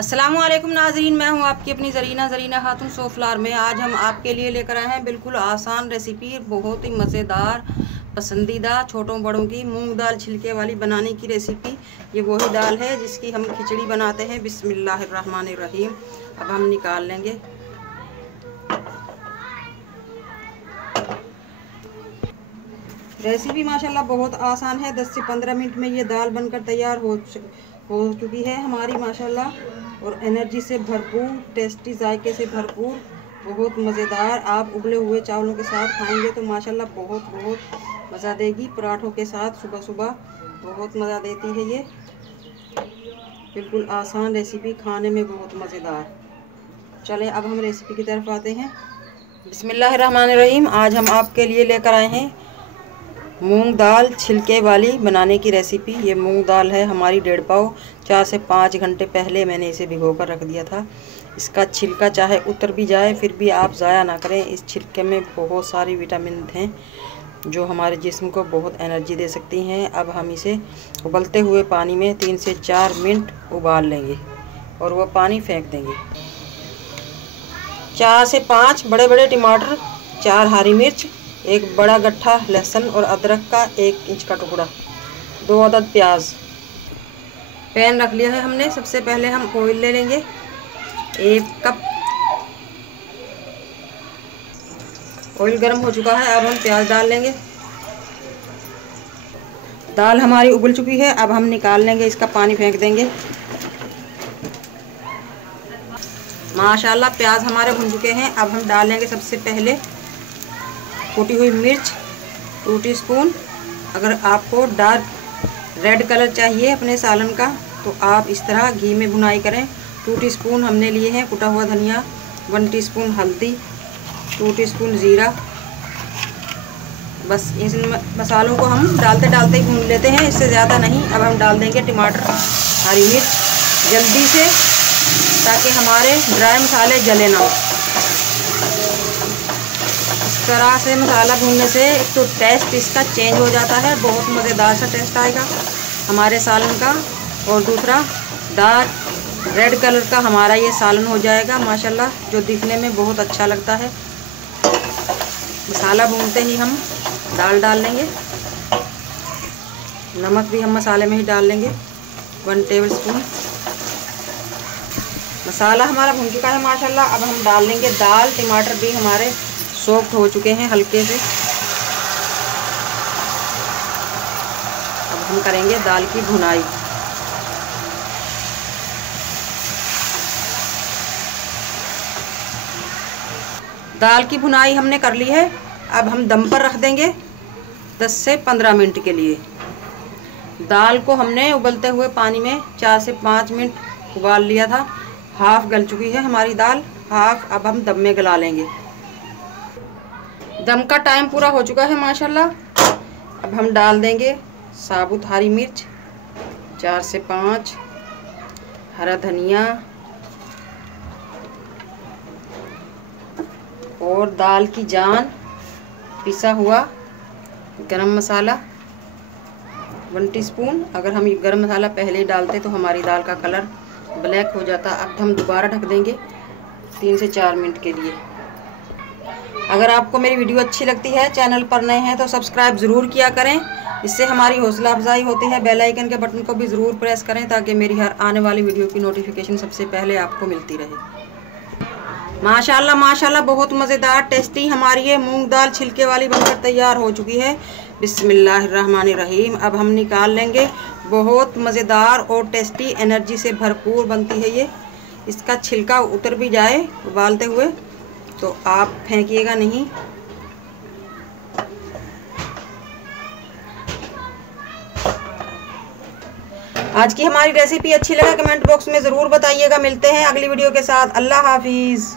अस्सलामुअलैकुम नाज़रीन, मैं हूं आपकी अपनी ज़रीना खातून सोफ्लार में। आज हम आपके लिए लेकर आए हैं बिल्कुल आसान रेसिपी, बहुत ही मज़ेदार, पसंदीदा छोटों बड़ों की मूंग दाल छिलके वाली बनाने की रेसिपी। ये वही दाल है जिसकी हम खिचड़ी बनाते हैं। बिस्मिल्लाहिर्रहमानिर्रहीम। अब हम निकाल लेंगे। रेसिपी माशाल्लाह बहुत आसान है। 10 से 15 मिनट में ये दाल बनकर तैयार हो चुकी है हमारी माशाल्लाह। और एनर्जी से भरपूर, टेस्टी जायके से भरपूर, बहुत मज़ेदार। आप उबले हुए चावलों के साथ खाएंगे तो माशाल्लाह बहुत मज़ा देगी। पराठों के साथ सुबह सुबह बहुत मज़ा देती है ये। बिल्कुल आसान रेसिपी, खाने में बहुत मज़ेदार। चले अब हम रेसिपी की तरफ आते हैं। बिस्मिल्लाहिर्रहमानिर्रहीम। आज हम आपके लिए लेकर आए हैं मूंग दाल छिलके वाली बनाने की रेसिपी। ये मूंग दाल है हमारी 1.5 पाव। 4 से 5 घंटे पहले मैंने इसे भिगो कर रख दिया था। इसका छिलका चाहे उतर भी जाए फिर भी आप ज़ाया ना करें। इस छिलके में बहुत सारी विटामिन हैं जो हमारे जिस्म को बहुत एनर्जी दे सकती हैं। अब हम इसे उबलते हुए पानी में 3 से 4 मिनट उबाल लेंगे और वह पानी फेंक देंगे। 4 से 5 बड़े बड़े टमाटर, 4 हरी मिर्च, 1 बड़ा गट्ठा लहसुन और अदरक का 1 इंच का टुकड़ा, 2 अदद प्याज। पैन रख लिया है हमने। सबसे पहले हम ऑयल ले लेंगे 1 कप। ऑयल गर्म हो चुका है। अब हम प्याज डाल लेंगे। दाल हमारी उबल चुकी है। अब हम निकाल लेंगे, इसका पानी फेंक देंगे। माशाल्लाह प्याज हमारे भुन चुके हैं। अब हम डाल लेंगे सबसे पहले कुटी हुई मिर्च 2 टीस्पून। अगर आपको डार्क रेड कलर चाहिए अपने सालन का तो आप इस तरह घी में भुनाई करें। 2 टीस्पून हमने लिए हैं कुटा हुआ धनिया, 1 टीस्पून हल्दी, 2 टीस्पून ज़ीरा। बस इन मसालों को हम डालते डालते ही भून लेते हैं, इससे ज़्यादा नहीं। अब हम डाल देंगे टमाटर, हरी मिर्च जल्दी से, ताकि हमारे ड्राई मसाले जले ना। इस तरह से मसाला भूनने से एक तो टेस्ट इसका चेंज हो जाता है, बहुत मज़ेदार सा टेस्ट आएगा हमारे सालन का। और दूसरा डार्क रेड कलर का हमारा ये सालन हो जाएगा माशाल्लाह, जो दिखने में बहुत अच्छा लगता है। मसाला भूनते ही हम दाल डाल लेंगे। नमक भी हम मसाले में ही डाल लेंगे 1 टेबल स्पून। मसाला हमारा भून चुका है माशाल्लाह। अब हम डाल लेंगे दाल। टमाटर भी हमारे सॉफ्ट हो चुके हैं हल्के से। अब हम करेंगे दाल की भुनाई। दाल की भुनाई हमने कर ली है। अब हम दम पर रख देंगे 10 से 15 मिनट के लिए। दाल को हमने उबलते हुए पानी में 4 से 5 मिनट उबाल लिया था। हाफ गल चुकी है हमारी दाल, हाफ। अब हम दम में गला लेंगे। दम का टाइम पूरा हो चुका है माशाल्लाह। अब हम डाल देंगे साबुत हरी मिर्च 4 से 5, हरा धनिया और दाल की जान, पिसा हुआ गरम मसाला 1 टीस्पून। अगर हम गरम मसाला पहले ही डालते तो हमारी दाल का कलर ब्लैक हो जाता। अब हम दोबारा ढक देंगे 3 से 4 मिनट के लिए। अगर आपको मेरी वीडियो अच्छी लगती है, चैनल पर नए हैं तो सब्सक्राइब ज़रूर किया करें, इससे हमारी हौसला अफजाई होती है। बेल आइकन के बटन को भी ज़रूर प्रेस करें ताकि मेरी हर आने वाली वीडियो की नोटिफिकेशन सबसे पहले आपको मिलती रहे। माशाल्लाह माशाल्लाह बहुत मज़ेदार टेस्टी हमारी ये मूंग दाल छिलके वाली बनकर तैयार हो चुकी है। बिस्मिल्लाहिर्रहमानिर्रहीम। अब हम निकाल लेंगे। बहुत मज़ेदार और टेस्टी, एनर्जी से भरपूर बनती है ये। इसका छिलका उतर भी जाए उबालते हुए तो आप फेंकिएगा नहीं। आज की हमारी रेसिपी अच्छी लगा कमेंट बॉक्स में ज़रूर बताइएगा। मिलते हैं अगली वीडियो के साथ। अल्लाह हाफिज़।